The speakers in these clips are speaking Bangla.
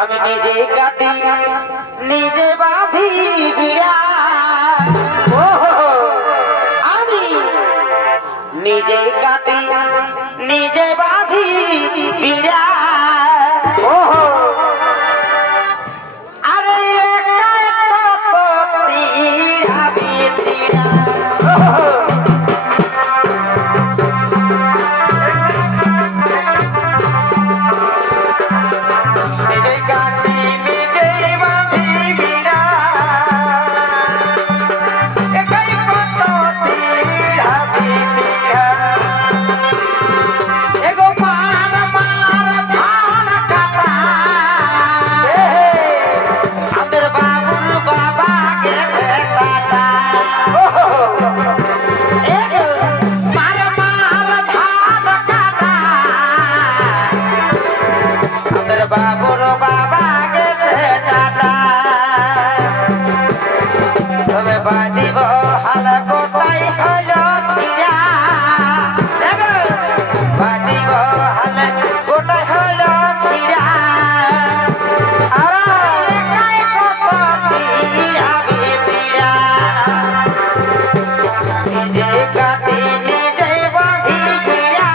আমি নিজে কাটি নিজে বাঁধি বিড়া, আমি নিজে কাটি নিজে বাঁধি বিড়া। আরে একা একা তো তীরাবি তীরা, নিজে কাটি নিজে বাঁধি বিড়া, একাই কত তীরাবি তীরা। এগো মার মার ধান কাটা, আমাদের বাবুর বাবা গেছে টাটা। এগো মার মার ধান কাটা, আমাদের বাবুর বাবা গেছে টাটা। তবে বাঁধিব হাল গোটাই হল ছিড়া, বাঁধিব হাল গোটাই হল ছিড়া। একাই কত তীরাবি তীরা, নিজে কাটি নিজে বাঁধি বিড়া,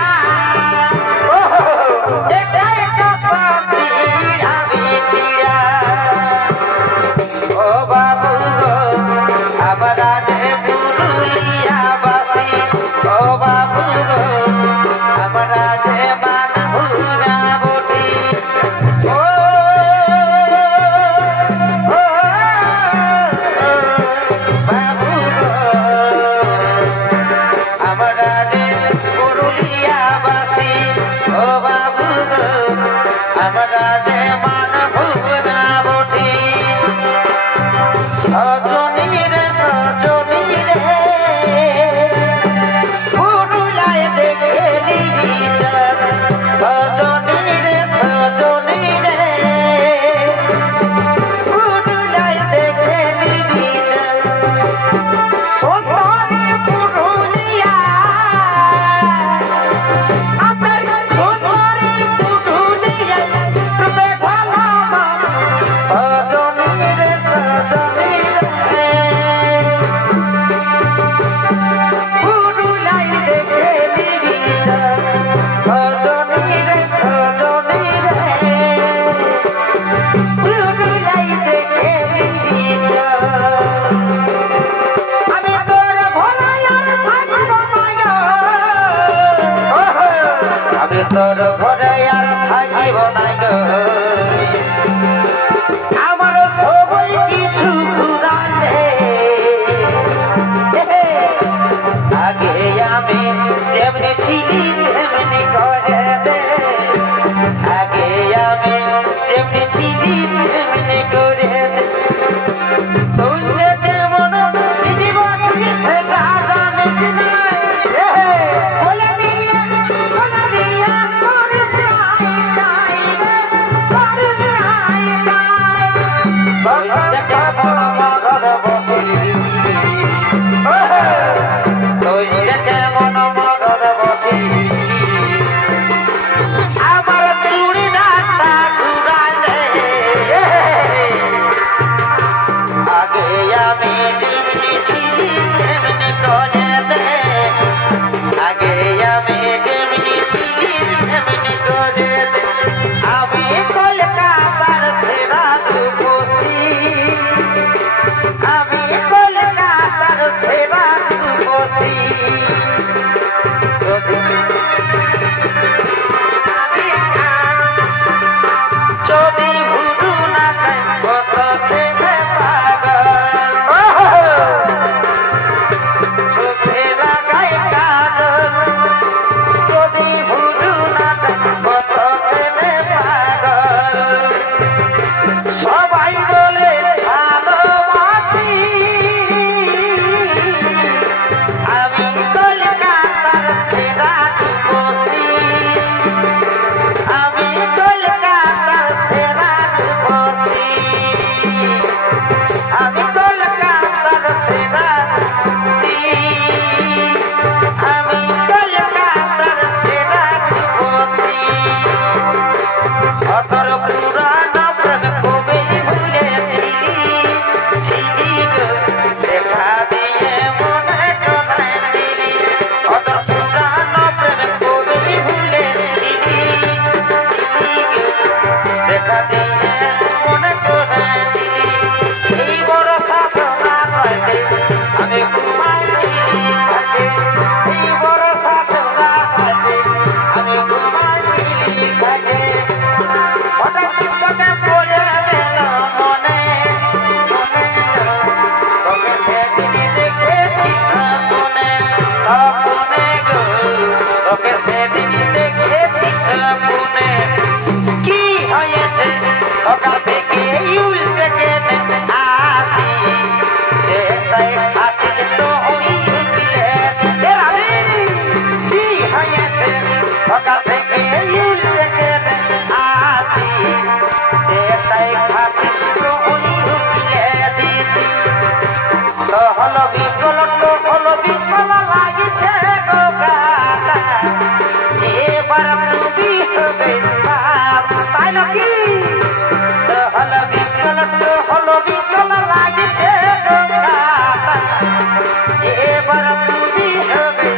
একাই কত তীরাবি তীরা। ও বাবু গো আমরা যে পুরুলিয়া বাসী, ও বাবু গো আমরা যে মানভুঙা বটি। ও বাবু গো আমরা যে পুরুলিয়া বাসী, ও বাবু গো আমরা যে মানভুঙা বটি। সজনী রে সজনী রে পুরুলায় দেখেলি বিচার, সজনী রে সজনী রে পুরুলায় দেখেলি বিচার। সুন্দরী পুরুলিয়া, আপনার সুন্দরী পুরুলিয়া তুমি ভালো মা, সজনী রে সজনী রে পুরুলাই দেখেলি বিচার, সজনী রে সজনী রে পুরুলাই দেখেলি বিচার। আমি তোর ঘরে আর থাকিব না গো, আমি তোর ঘরে আর থাকিব না গো, আমার সবাই কিছু ঘুরাতে। আগে আমি যেমনি ছিলি তেমনি করে দে, আগে আমি যেমনি ছিলি তেমনি করে দে। তুই যে কেমন জীবন সেটা জানিস না, বলে দিয়া করিস আই তাই, করিস আই তাই। তুই যে কেমন মগর বসি, তুই যে কেমন মগর বসি, আমার চুড়ি রাস্তা ঘুরালে। আগে আমি যেমনি ছিলি তেমনি করে দে, আগে আমি যেমনি ছিলি তেমনি করে দে। আমি কলকাতার সেরা রূপসী, আমি কলকাতার সেরা রূপসী। যদি ভুলু না কত ছেলে পাগল, চোখে লাগাই কাজল। যদি ভুলু না কত ছেলে পাগল, সবাই বলে ভালোবাসি, আমি কলকাতার সেরা রূপসী, আমি কলকাতার সেরা বিফল লাগিছে গো গাতা এবার তুমি হবে তাই নাকি হলো বিফল লাগিছে গো গাতা এবার তুমি হবে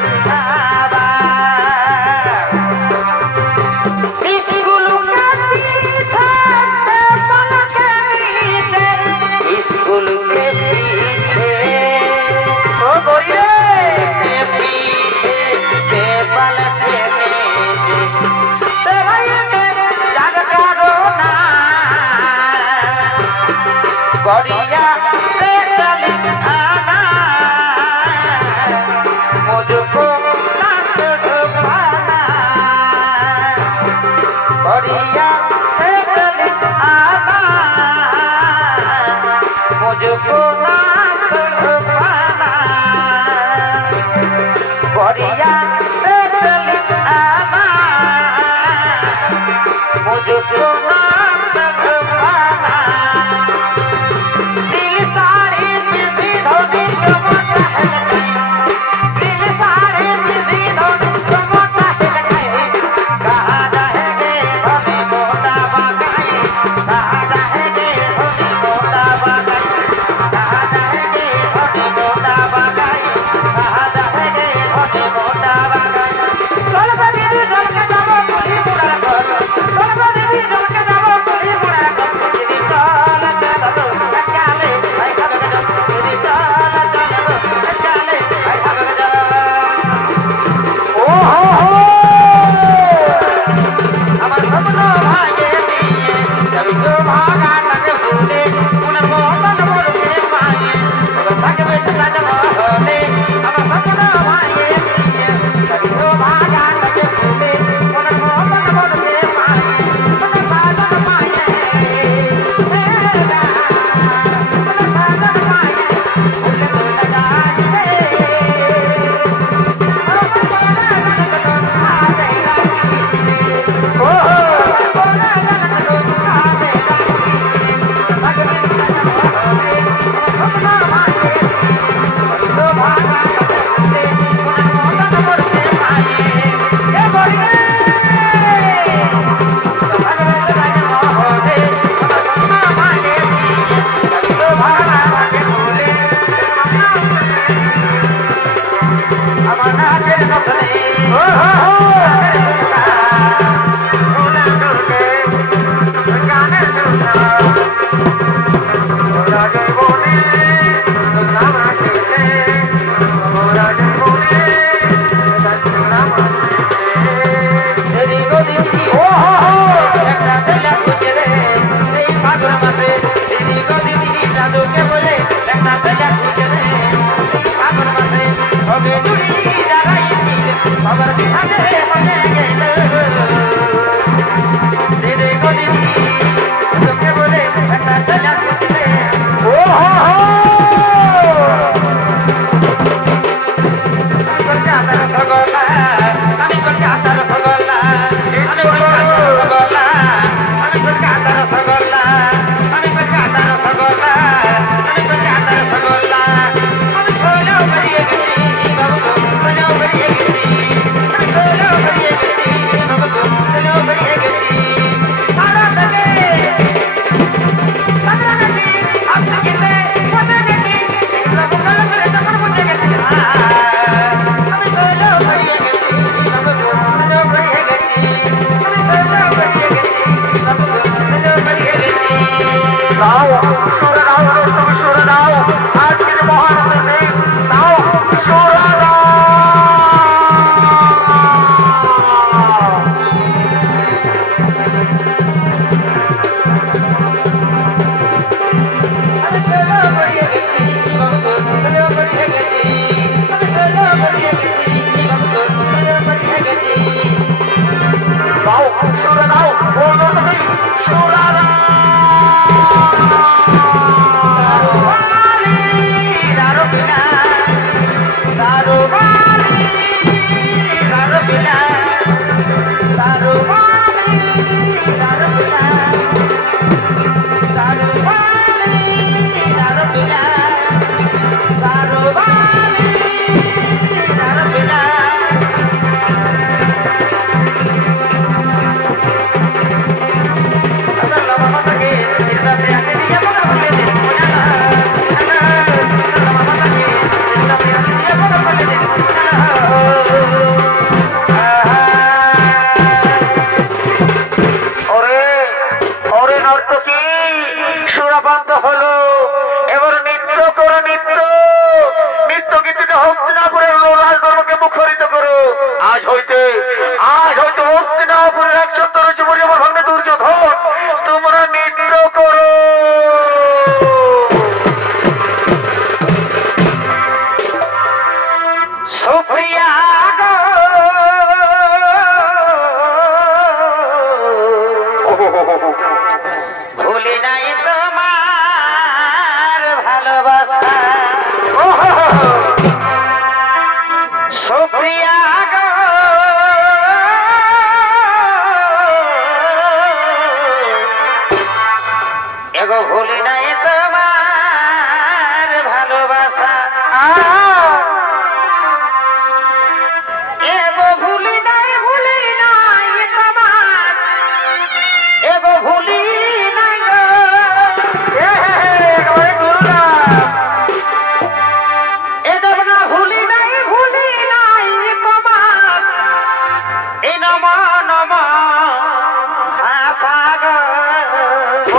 गड़िया से चली आना मुझको साथ डुबाना गड़िया से चली आना मुझको साथ डुबाना गड़िया से चली आना मुझको साथ डुबाना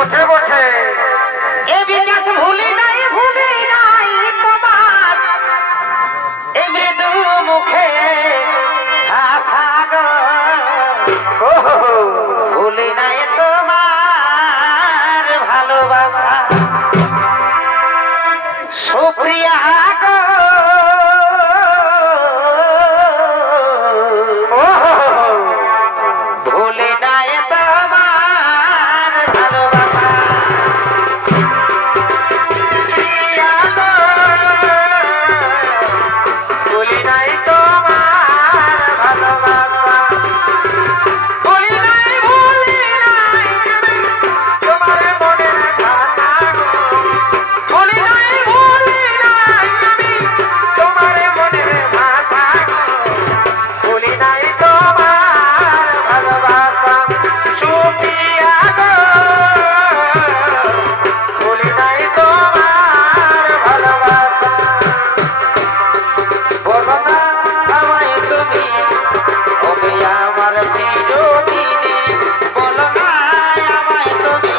বটে বটে এ বিকাশ ভুলি নাই তোমার এই মৃদু মুখে হাসা গো ভুলি নাই তোমার ভালোবাসা সুপ্রিয়া গো ভুলি নাই তোমার ভালোবাসা ভুলি নাই তোমার ভালোবাসা ভুলি নাই তোমার মনের কথা ভুলি নাই আমি তোমার মনের ভাষা ভুলি নাই তোমার ভালোবাসা সুপ্রিয়া গো ভুলি নাই তোমার ভালোবাসা বলো না আমায় তুমি ওকে আমার চিরদিনে বলো না আমায় তুমি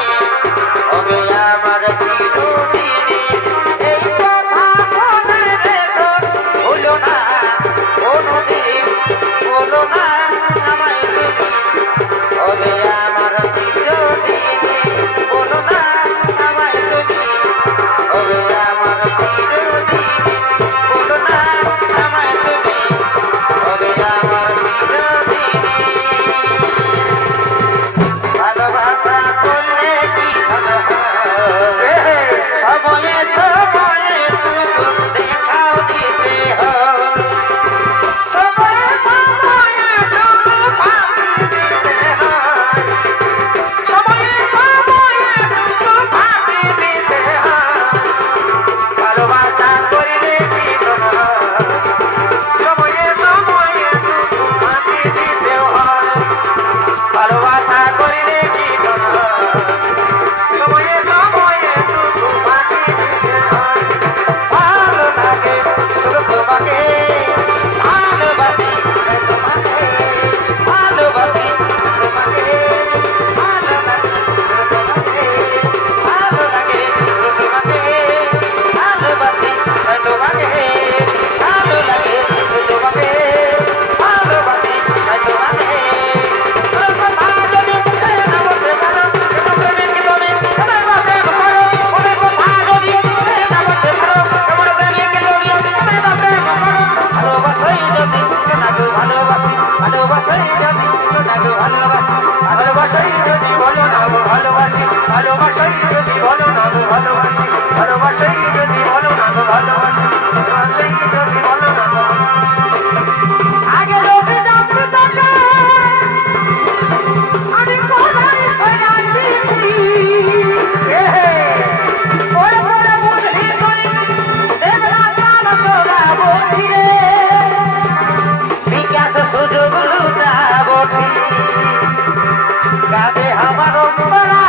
ওকে আমার চিরদিনে এই কথা মনে রেখো ভুলো না কোনোদিন বলো না আমায় তুমি ওকে আমার চিরদিনে বলো না আমায় তুমি ওকে আমার চিরদিনে বলো না আমায় তুমি ওকে আমার চিরদিনে ভালোবাসা করলে কি ভালো হয় সময়ে সময়ে টুকু দেখাও দিতে হয় সময়ে সময়ে টুকু ফাঁকি দিতে হয় সময়ে সময়ে টুকু ফাঁকি দিতে হয় ভালোবাসা করলে কি ভালো হয় সময়ে সময়ে টুকু ফাঁকি দিতে হয় ভালোবাসা করলে কি ভালো হয় সময়ে সময়ে টুকু ফাঁকি দিতে হয় ভালো লাগে শুধু তোমাকে ভালোবাসি তোমাকে ভালোবাসি তোমাকে ভালো লাগে তোমাকে ভালো লাগে তোমাকে ভালোবাসি তোমাকে ভালো লাগে তোমাকে ভালোবাসি তোমাকে কথা যদি মুখে না বলতে পারো তোমার প্রেমে কি বলে তোমার প্রেম করো ওরে কথা যদি মুখে না বলতে পারো তোমার প্রেমে কি বলে তোমার প্রেম করো ভালোবাসাই যদি না গো ভালোবাসি ভালোবাসাই যদি না গো ভালোবাসি ভালোবাসাই যদি বলো না গো ভালোবাসি ভালোবাসাই যদি বলো না গো ভালোবাসি ভালোবাসাই যদি বলো না গো ভালোবাসি ভালোবাসাই যদি বলো না গো আগে রবি যাত্রা থাকে আমি কোথায় সয়াছি ওরে ওরে বুঝি তুই দেবরা প্রাণ তোরা বসি রে বিকাশ সুযোগ লুটা বসি কাঁদে আমার অন্তরা